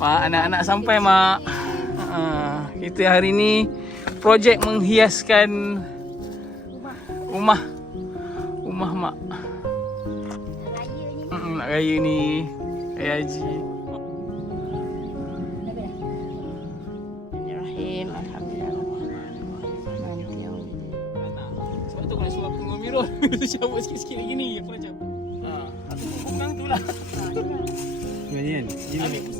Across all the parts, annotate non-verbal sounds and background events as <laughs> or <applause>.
Mak, anak-anak sampai mak. Ha, kita hari ni projek menghiaskan rumah. Rumah mak. Nak raya ni. Nak raya ni. Raya Haji. Mirul Dia cabut sikit-sikit lagi ni Aku macam Haa -ha. Aku pun tu lah Haa Ini kan Ini ni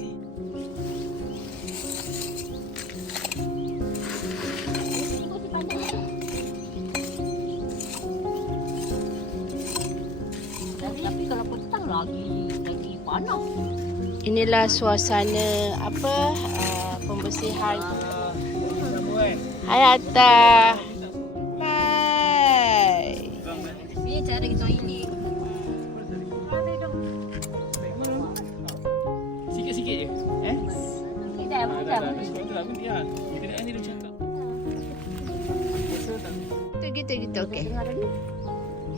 Inilah suasana apa uh, pembersihan. Ayata... Hey. Hai Atta. Ini cara kita ini. Sikit-sikit je. Eh? Kita dah buka. Kita dah ni dah cakap. Tu so, gitu gitu okey.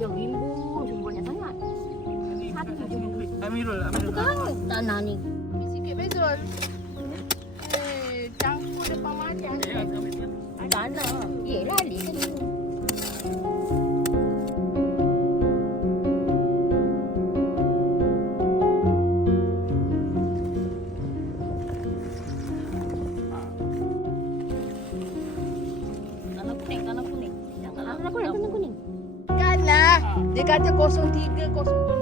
Jom imbu, jumbunya sangat. Amirul, Amirul. Bukan hangus. Tak nak ni. Sikit bezol. Eh, campur depan mari. Tak nak. Yelah, lalik kan Dia kata kosong 03, 02.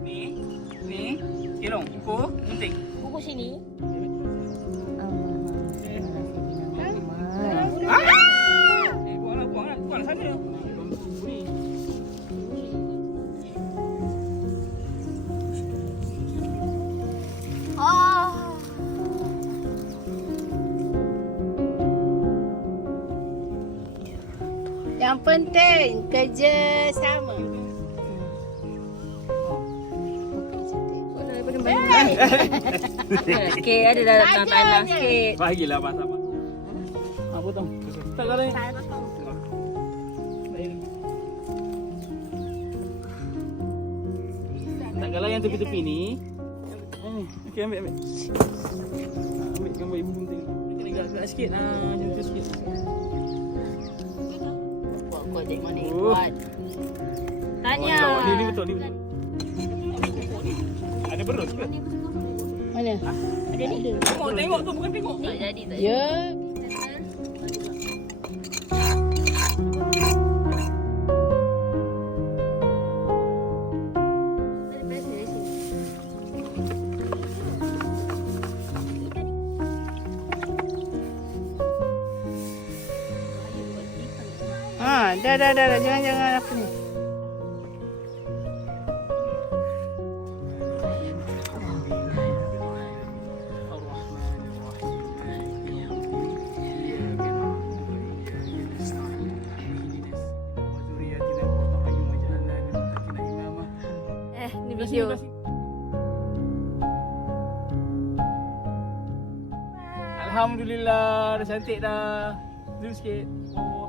ni ni kirong kuku penting kuku sini Yang penting kerja sama. Eh. <laughs> Okey, ada <laughs> dah tanah sikit. Bagilah pasal. Apa tu? Tak ada. Tak ada. Baik dulu. yang tepi-tepi ni. Okey, ambil ambil. Ambil gambar ibu pun tengok. Agak sikit lah, jatuh sikit. Kau tak mana buat. Tanya. Oh, ni, betul, ni betul berus ke? Mana? ada ni. Tengok, tengok tu bukan tengok. Tak jadi, tak jadi. Ya. Dah, dah, dah, dah. Jangan, jangan apa ni. video. Alhamdulillah, dah cantik dah. Zoom sikit. Oh.